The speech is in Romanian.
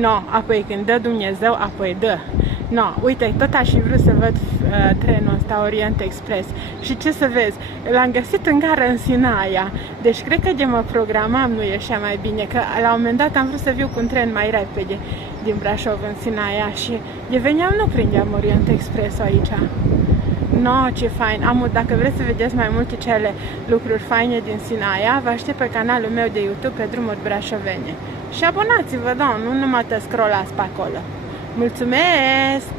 No, apoi când dă Dumnezeu, apoi dă. No, uite, tot aș fi vrut să văd trenul ăsta, Orient Express. Și ce să vezi, l-am găsit în gara în Sinaia. Deci cred că de mă programam nu ieșea mai bine, că la un moment dat am vrut să viu cu un tren mai repede din Brașov în Sinaia și de veneam nu prindeam Orient Express aici. No, ce fain! Dacă vreți să vedeți mai multe cele lucruri faine din Sinaia, vă aștept pe canalul meu de YouTube pe drumuri brașovene. Și abonați-vă, da, nu numai te scrollați pe acolo. Mulțumesc!